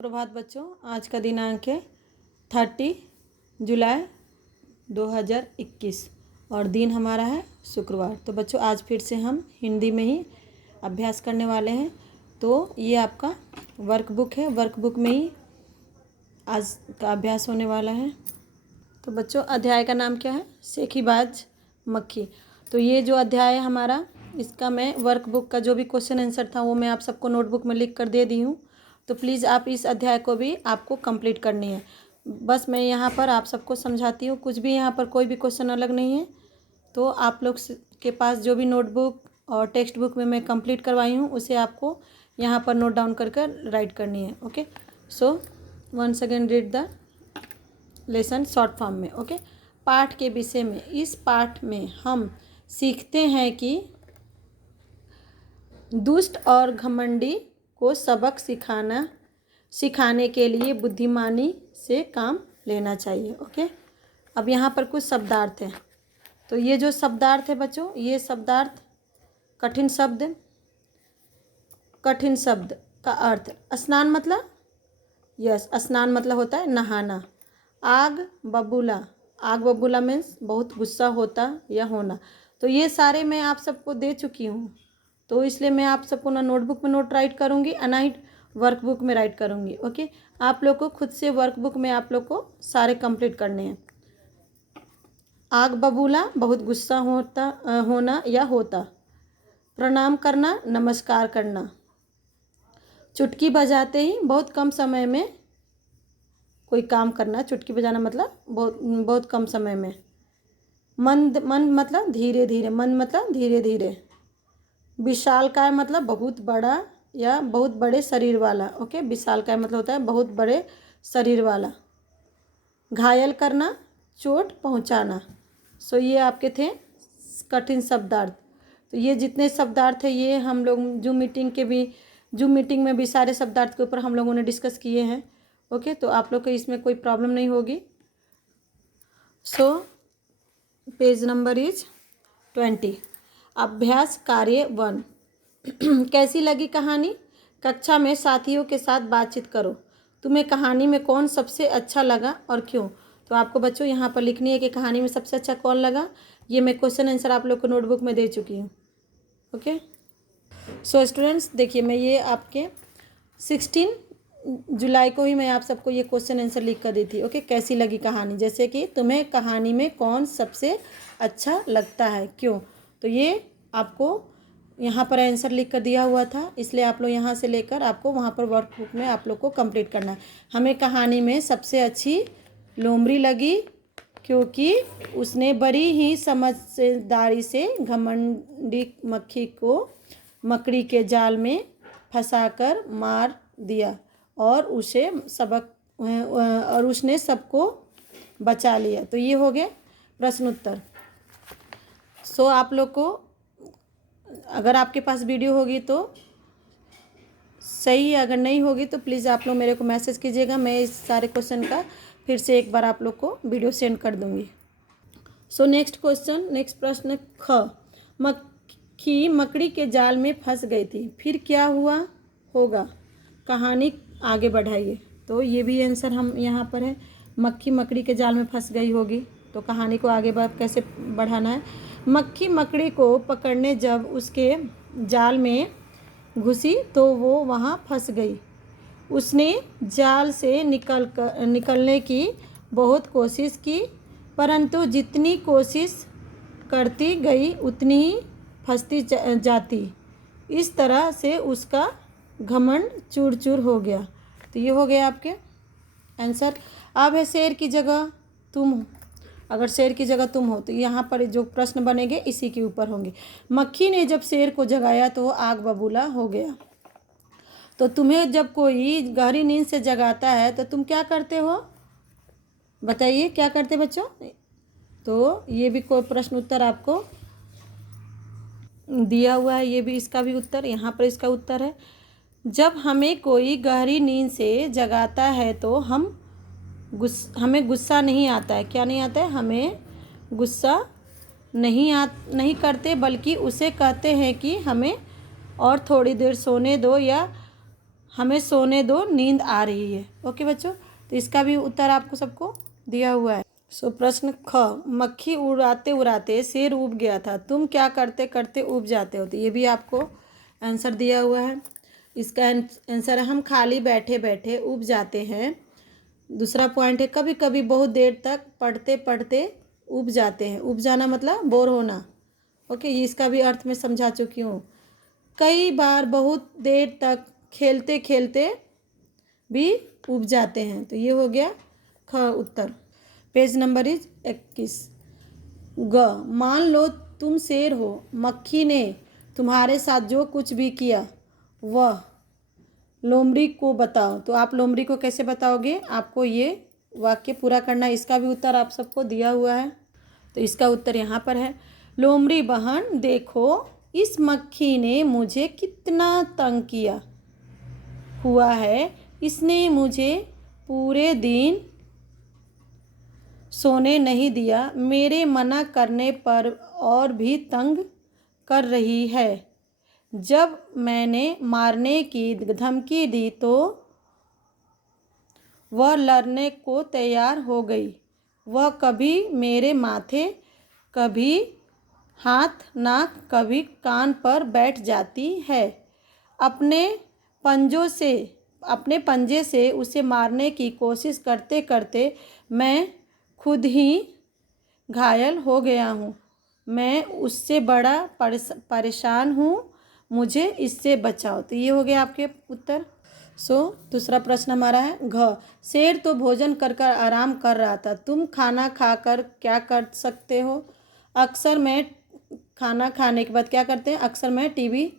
प्रभात बच्चों, आज का दिनांक है 30 जुलाई 2021 और दिन हमारा है शुक्रवार। तो बच्चों आज फिर से हम हिंदी में ही अभ्यास करने वाले हैं। तो ये आपका वर्कबुक है, वर्कबुक में ही आज का अभ्यास होने वाला है। तो बच्चों अध्याय का नाम क्या है? सेखीबाज मक्खी। तो ये जो अध्याय है हमारा, इसका मैं वर्कबुक का जो भी क्वेश्चन आंसर था वो मैं आप सबको नोटबुक में लिख कर दे दी हूँ। तो प्लीज़ आप इस अध्याय को भी आपको कंप्लीट करनी है। बस मैं यहाँ पर आप सबको समझाती हूँ, कुछ भी यहाँ पर कोई भी क्वेश्चन अलग नहीं है। तो आप लोग के पास जो भी नोटबुक और टेक्स्ट बुक में मैं कंप्लीट करवाई हूँ उसे आपको यहाँ पर नोट डाउन कर कर राइट करनी है। Okay, so once again read the lesson short form में। ओके, पाठ के विषय में, इस पाठ में हम सीखते हैं कि दुष्ट और घमंडी को सबक सिखाने के लिए बुद्धिमानी से काम लेना चाहिए। ओके, अब यहाँ पर कुछ शब्दार्थ हैं। तो ये जो शब्दार्थ है बच्चों, ये शब्दार्थ कठिन शब्द का अर्थ, स्नान मतलब, यस स्नान मतलब होता है नहाना। आग बबूला मीन्स बहुत गुस्सा होता या होना। तो ये सारे मैं आप सबको दे चुकी हूँ, तो इसलिए मैं आप सबको ना नोटबुक में नोट राइट करूँगी और ना ही वर्कबुक में राइट करूँगी। ओके, आप लोग को खुद से वर्कबुक में आप लोग को सारे कंप्लीट करने हैं। आग बबूला बहुत गुस्सा होना या होता। प्रणाम करना, नमस्कार करना। चुटकी बजाते ही बहुत कम समय में कोई काम करना। चुटकी बजाना मतलब बहुत कम समय में। मन मतलब धीरे धीरे, मन मतलब धीरे धीरे। विशालकाय मतलब बहुत बड़ा या बहुत बड़े शरीर वाला। ओके, विशालकाय मतलब होता है बहुत बड़े शरीर वाला। घायल करना, चोट पहुंचाना। सो ये आपके थे कठिन शब्दार्थ। तो ये जितने शब्दार्थ है ये हम लोग जूम मीटिंग में भी सारे शब्दार्थ के ऊपर हम लोगों ने डिस्कस किए हैं। ओके, तो आप लोग को इसमें कोई प्रॉब्लम नहीं होगी। So page number is 20। अभ्यास कार्य 1। कैसी लगी कहानी? कक्षा में साथियों के साथ बातचीत करो। तुम्हें कहानी में कौन सबसे अच्छा लगा और क्यों? तो आपको बच्चों यहाँ पर लिखनी है कि कहानी में सबसे अच्छा कौन लगा। ये मैं क्वेश्चन आंसर आप लोग को नोटबुक में दे चुकी हूँ। ओके, सो स्टूडेंट्स देखिए, मैं ये आपके 16 जुलाई को ही मैं आप सबको ये क्वेश्चन आंसर लिख कर दी थी। ओके, कैसी लगी कहानी, जैसे कि तुम्हें कहानी में कौन सबसे अच्छा लगता है, क्यों? तो ये आपको यहाँ पर आंसर लिख कर दिया हुआ था, इसलिए आप लोग यहाँ से लेकर आपको वहाँ पर वर्कबुक में आप लोग को कंप्लीट करना है। हमें कहानी में सबसे अच्छी लोमड़ी लगी क्योंकि उसने बड़ी ही समझदारी से घमंडी मक्खी को मकड़ी के जाल में फंसाकर मार दिया और उसने सबको बचा लिया। तो ये हो गया प्रश्न उत्तर। सो आप लोग को अगर आपके पास वीडियो होगी तो सही, अगर नहीं होगी तो प्लीज़ आप लोग मेरे को मैसेज कीजिएगा। मैं इस सारे क्वेश्चन का फिर से एक बार आप लोग को वीडियो सेंड कर दूंगी। सो नेक्स्ट प्रश्न ख। मक्खी मकड़ी के जाल में फंस गई थी, फिर क्या हुआ होगा? कहानी आगे बढ़ाइए। तो ये भी आंसर हम यहाँ पर है, मक्खी मकड़ी के जाल में फंस गई होगी। तो कहानी को आगे कैसे बढ़ाना है? मक्खी मकड़ी को पकड़ने जब उसके जाल में घुसी तो वो वहाँ फंस गई। उसने जाल से निकलने की बहुत कोशिश की, परंतु जितनी कोशिश करती गई उतनी ही फंसती जाती। इस तरह से उसका घमंड चूर चूर हो गया। तो ये हो गया आपके आंसर। अब है शेर की जगह तुम। अगर शेर की जगह तुम हो तो यहाँ पर जो प्रश्न बनेंगे इसी के ऊपर होंगे। मक्खी ने जब शेर को जगाया तो वो आग बबूला हो गया। तो तुम्हें जब कोई गहरी नींद से जगाता है तो तुम क्या करते हो? बताइए क्या करते बच्चों? तो ये भी कोई प्रश्न उत्तर आपको दिया हुआ है, ये भी इसका भी उत्तर यहाँ पर इसका उत्तर है। जब हमें कोई गहरी नींद से जगाता है तो हमें गुस्सा नहीं आता है। क्या नहीं आता है? हमें गुस्सा नहीं करते, बल्कि उसे कहते हैं कि हमें और थोड़ी देर सोने दो या हमें सोने दो, नींद आ रही है। ओके बच्चों, तो इसका भी उत्तर आपको सबको दिया हुआ है। सो प्रश्न ख, मक्खी उड़ाते उड़ाते शेर उब गया था, तुम क्या करते करते उब जाते हो। तो ये भी आपको आंसर दिया हुआ है। इसका आंसर है हम खाली बैठे बैठे उब जाते हैं। दूसरा पॉइंट है कभी कभी बहुत देर तक पढ़ते पढ़ते उब जाते हैं। उब जाना मतलब बोर होना। ओके, ये इसका भी अर्थ मैं समझा चुकी हूँ। कई बार बहुत देर तक खेलते खेलते भी उब जाते हैं। तो ये हो गया ख उत्तर। Page number is 21। ग, मान लो तुम शेर हो, मक्खी ने तुम्हारे साथ जो कुछ भी किया वह लोमड़ी को बताओ। तो आप लोमड़ी को कैसे बताओगे, आपको ये वाक्य पूरा करना है। इसका भी उत्तर आप सबको दिया हुआ है। तो इसका उत्तर यहाँ पर है, लोमड़ी बहन देखो इस मक्खी ने मुझे कितना तंग किया हुआ है, इसने मुझे पूरे दिन सोने नहीं दिया, मेरे मना करने पर और भी तंग कर रही है। जब मैंने मारने की धमकी दी तो वह लड़ने को तैयार हो गई। वह कभी मेरे माथे, कभी हाथ नाक, कभी कान पर बैठ जाती है। अपने अपने पंजे से उसे मारने की कोशिश करते करते मैं खुद ही घायल हो गया हूँ। मैं उससे बड़ा परेशान हूँ, मुझे इससे बचाओ। तो ये हो गया आपके उत्तर। दूसरा प्रश्न हमारा है घ, शेर तो भोजन कर कर आराम कर रहा था, तुम खाना खाकर क्या कर सकते हो। अक्सर मैं खाना खाने के बाद क्या करते हैं, अक्सर मैं टीवी